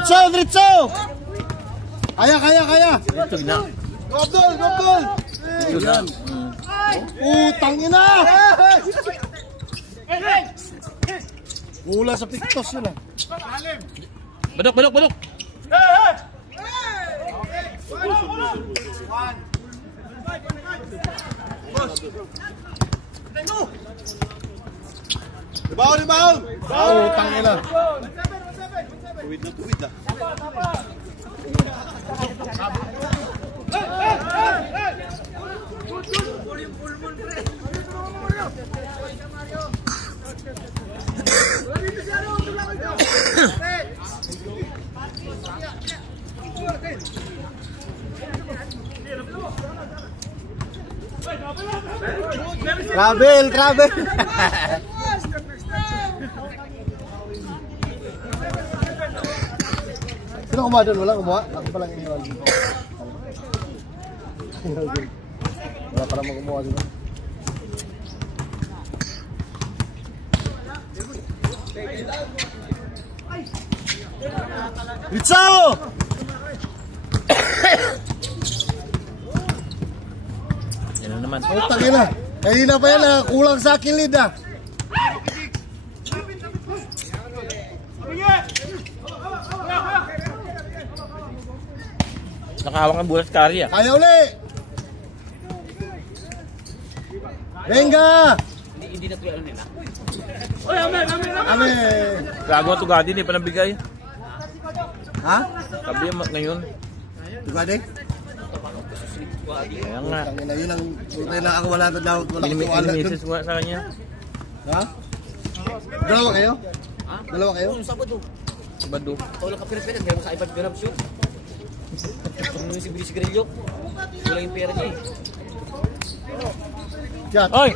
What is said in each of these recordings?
Diretso! Kaya! Ito na. Gobdol! Ito na. Utang ina! Mula sa pictos yun ah. Badok! Rebound! Utang ina. Tuwid na. Travel. Sino kumuha doon? Wala kumuha? Ako palang iniwan. Wala pa naman kumuha doon. Ritso! Yan na naman. Tangin na. Kanina pa yan ah. Kulang sa akin lead ah. Nakahawak ang bulas kari ah. Kaya uli! Venga! Hindi na tuloy nila. Ame! Gago ito gadi, hindi pa nabigay. Ha? Sabi ngayon. Diba din? Kaya nga. Tangina, yun ang kailangan ako wala na daw. Wala ko wala doon. Message mo sa kanya. Ha? Dalawa kayo? Dalawa kayo? Sabado. Sabado. Wala ka pinas-pinas, meron sa ibang grab shoot. Ano yung si Bilis Grillo? Wala yung pera niya eh. Chat. Oy!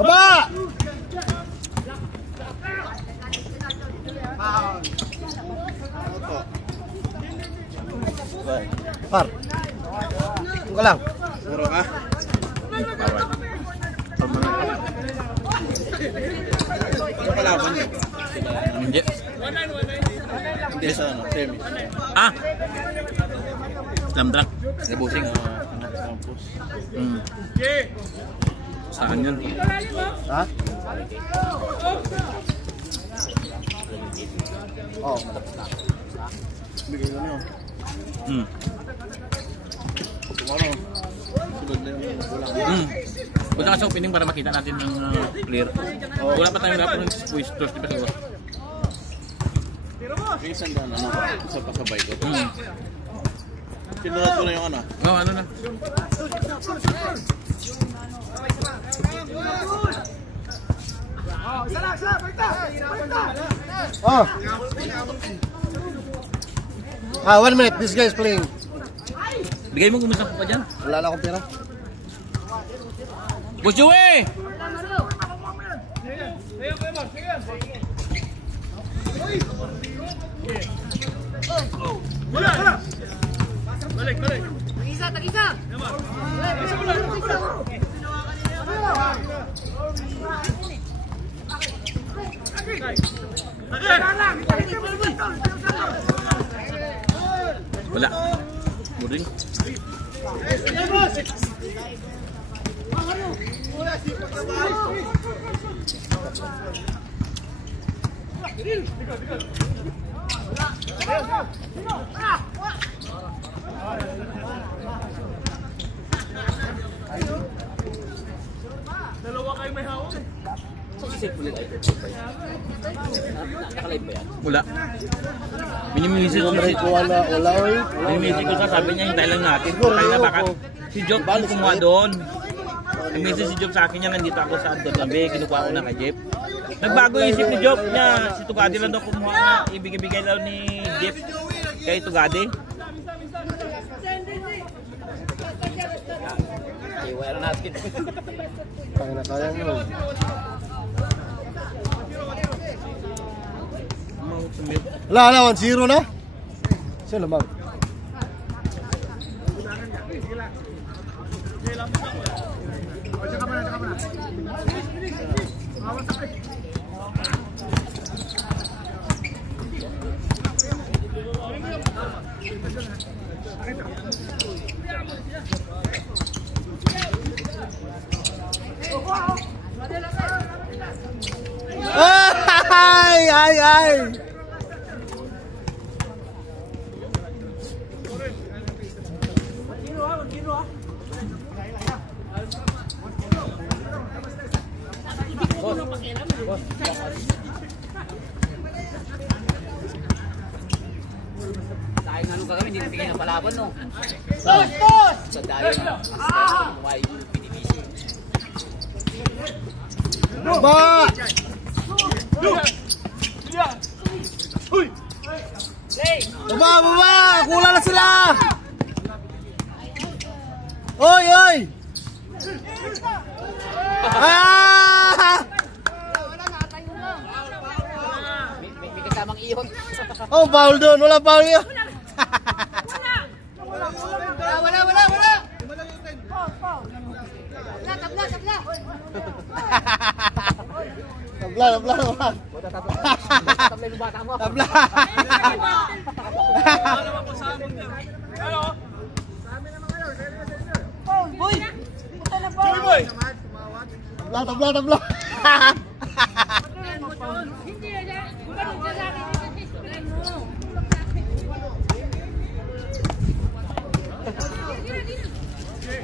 Baba! Par. Ito ka lang. Puro ka? Ito kalaban niya. Hindi. Hindi sa ano, Temi. Ah! Lamdrak. Nabusing. Saan yun? Ha? Oh. Bigay mo niyo. Tomorrow. Sunod na yung kulang. Punta ka sa opening para makita natin yung clear. Wala pa tayong gapon ng puestos, di ba siguro? Yung isang gana, isa pa sa bike ko. Sinunod ko na yung ano. Oo, ano na? Oh. 1 minute. This guy is playing. Bigay mo kumusta ko pa dyan. Wala na akong pera. Boss Joey! Balik. Tag-isa. Wala. Muring. Dalawa kayo may hawak eh. Nakalive ba yan? Wala. Minimisit ko. Wala. Minimisit ko sa sabi niya hintay lang natin. Kaya na baka si Job kumuha doon. Nag-message si Job sa akin niya, nandito ako sa Adelabe, kinukuha ko na kay Jeff. Nagbago yung isip ni Job niya, si Tugadi lang daw kumuha na, ibigay daw ni Jeff kay Tugadi. Iwala natin. Kaya mo. Wala, 1-0 na. Sino lamang? Ay, ay, ay. Dahil nga nung kagawin, hindi natigay ng palaban, no? Sa dahil na. Mukha yung pinibisi. Ba! Baba, baba! Kulang na sila! Oy, oy! Ah! May kasamang ihon. Oh, foul doon. Wala foul yun. Tabla, tabla, tabla. Tablay ng bata mo. Tabla. Tabla, tabla, tabla.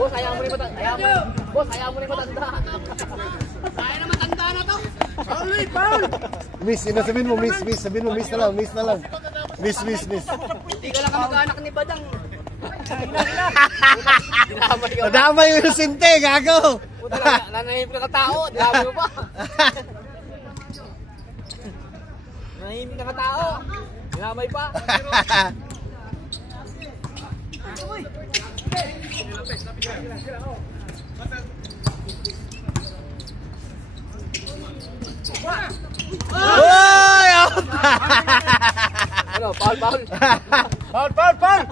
Boss, ayaw mo rin matanda. Boss, ayaw mo rin matanda. Kaya na matanda na to. Miss, sabihin mo, miss, miss. Sabihin mo, miss na lang, miss na lang. Miss, miss, miss. Hindi ka lang kamag-anak ni Badang. Dinamay ka. Nadamay yung inosente, gago. Nanahimik na katao. Dinamay mo pa. Nanahimik na katao. Dinamay pa. Oy! Out! Ano, foul, foul. Foul, foul, foul!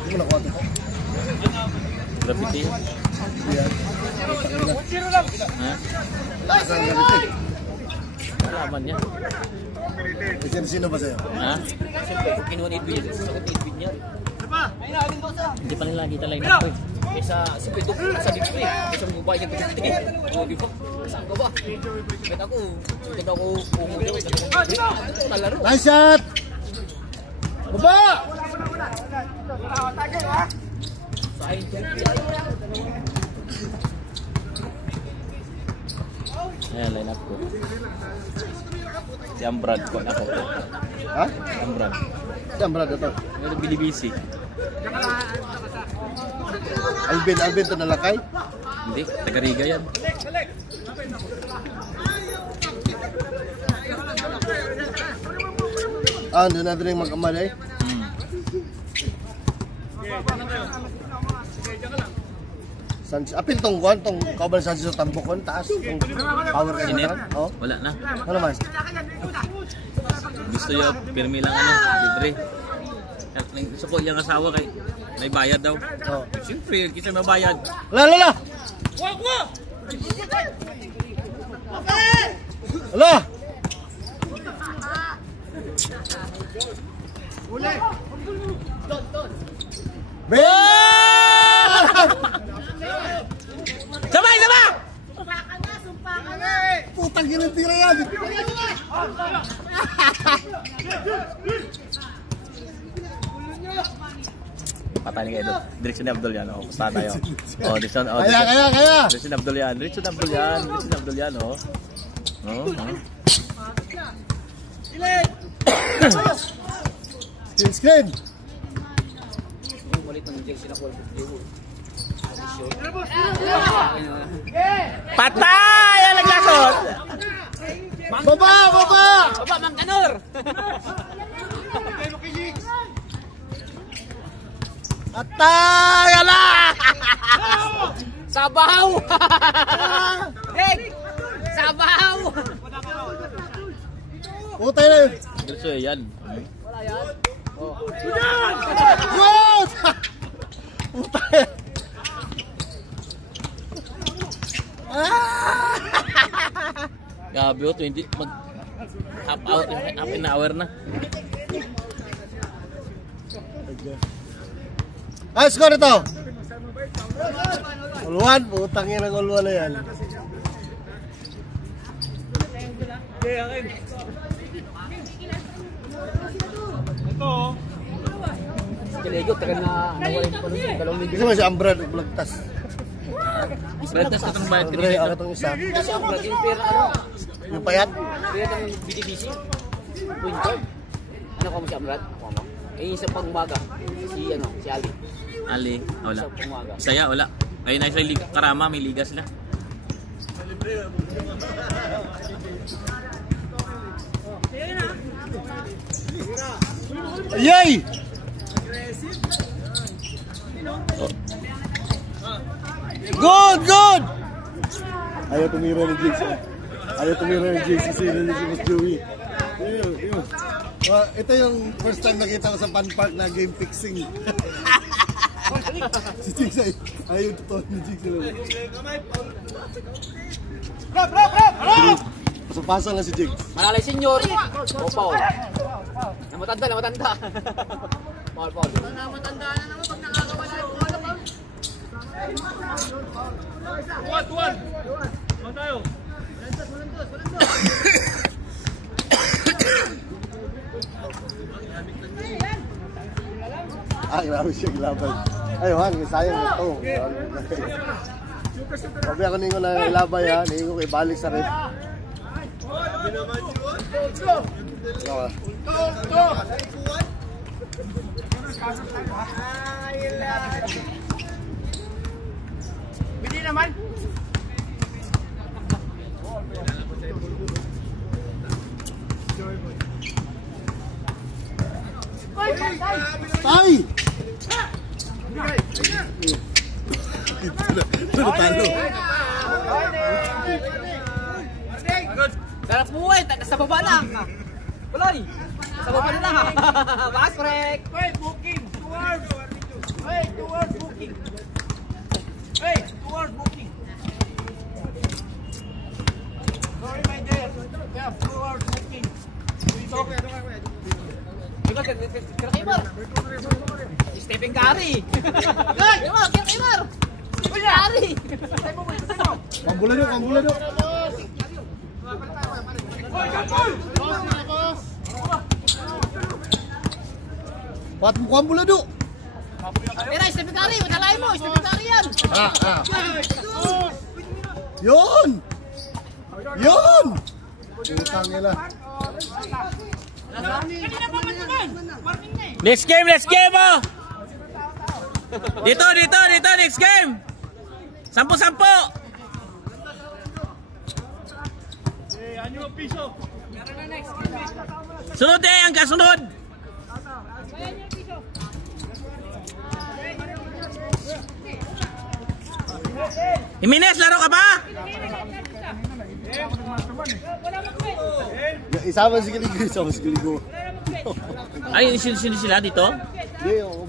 Hindi mo nakuha ito. Graffiti. Ha? Saan gamitin? Alaman niya. Sino ba sa'yo? Ha? Siyempre, kung kinuha ni Edwin, sakot ni Edwin niya. Hindi pa nila kita line up eh. Kesa, siyempre, doon ka sa dito eh. Kesa mababa niya tumiti. O, di ba? Saan ka ba? Kahit ako, kahit ako pumulo. Ano ko nalaro? Nice shot! Baba! Sa akin, Ayan, line up ko. Si Ambrad ko na ako. Ha? Ambrad. Saan brad ito? Ano binibisi? Alvin to nalakay? Hindi, taga-Riga yan. Ah, doon natin yung mag-amalay. Sanchez, apil tong kuan tong Cobal Sanchez sa tambokon taas tong power kay Sinit? Matan. Oh. Wala na. Ano naman? Gusto niya, pirmi lang libre. Gusto ko yung asawa kay may bayad daw. Oh. Siyempre, kita may bayad. La. Ala! Uli! Sabay! Putang ginang tira yan! Patay ni Edo. Direction ni Abdul yan. O, pusta tayo. O, direction. O, Kaya! Direction ni Abdul yan. Direction ni Abdul yan. O. Screen! Umalit ng jersey na Call of Duty. Patay! Ang naglasot! Baba! Baba, Mang Kanor! Atay! Ala! Sabaw! Hey! Sabaw! Putay na yun! Direction yan. Wala yan. Good! Putay! Grabe oh, 20 mag half an hour na. Ah, score ito. Uluan, putang yan ang uluan na yan. Kalego, tagal na nawalin pa rin. Dalawang linggo. Kasi mo si Ambrad, bulagtas. Rentas na itong bayad ko Ambrad, dito. ako itong isa. Kasi ang brad, yung pera ano? Yung payat? Pera ng BDBC. Point card. Ano ko mo si Amrad? Ako mo. Eh, isa pang umaga. Si Ali. Ali, wala. Isa pang umaga. Saya, wala. Ayun na sa liga, Karama, may liga sila. Ayay! Good, good! Ayaw tumira ni Jigs. Ayaw tumira ni Jigs. Sino niya si Mas Joey. Yun. Ito yung first time nakita ko sa Pan Park na game fixing. Si Jigs ay ayaw to ni Jigs. Pasang-pasang na si Jigs. Malalay senyor. O, Paul. Namatanda. Paul. Namatanda na naman pag nakakawala yung bola pa. Tuwan. Tuwan tayo. Walantos. Grabe siya ilaban. Ay, Han, sayang na ito. Sabi ako ninyo na ilabay ha, ninyo ko ibalik sa rep. Bili naman. Tay! Talo. Sarap buhay. Nasa baba lang. Kuloy. Nasa baba na lang. Baas, Prek. Wait, booking. Towards booking. Sorry, my dear. Yeah, towards booking. Kira-kimar. Stephen Curry. Kira-kimar. Curry. Kambulan nyo. Ba't mo kambulan nyo? Tira, Stephen Curry. Matalay mo. Stephen Curry yan. Yun! Utang nila. Next game oh! Dito, next game! 10-10! Sunod ang kasunod! Jimenez, laro ka ba? Isama si Kiligo. Ay, sino sila dito? Hindi, ako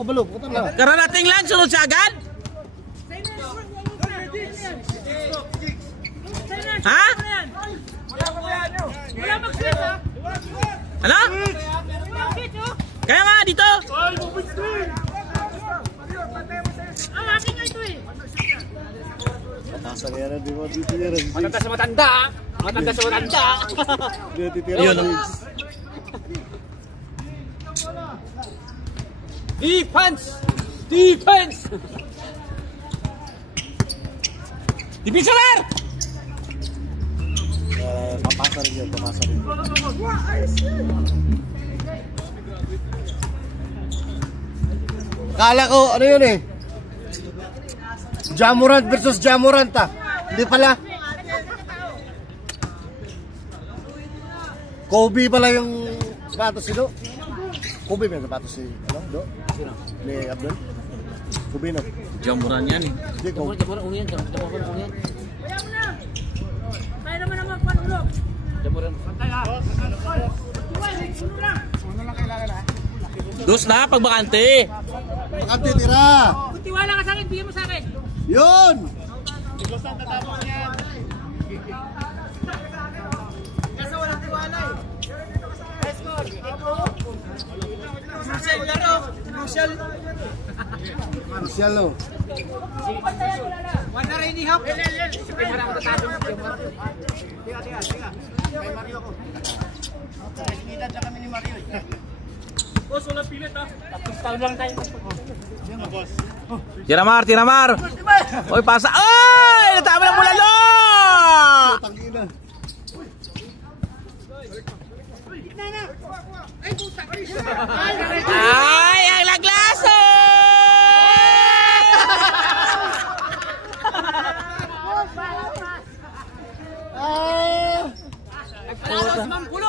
kabalo. Puta na. Kararating lang, sunod siya agad? Ha? Wala mag-switch ha? Ano? Kaya nga, dito! Ang akin nga ito eh. Patasan na yan, di mo titira. Matanda sa matanda. Hindi titira. Yun. Defense! Divisioner! Papasa rin yun. Kala ko, ano yun eh? Jamorant versus Jamorant ah. Hindi pala. Kobe pala yung sapatos si Do. Kobe ba yung sapatos si Do? Ni Abdul? Kobe no? Jamuran yan eh. Hindi, Kobe. Jamuran unyan. Kaya mo na. Kaya naman naman panulo. Jamuran. Pantay ha. Puno lang. Dos na, pagbakante. Bakante tira. Kung tiwala ka sa akin, bigyan mo sa akin. Yun! Marcialo. Tiramar! Oy, pasa! Oy! Natama ng bulalo! Tangina. Ay, ang laglag!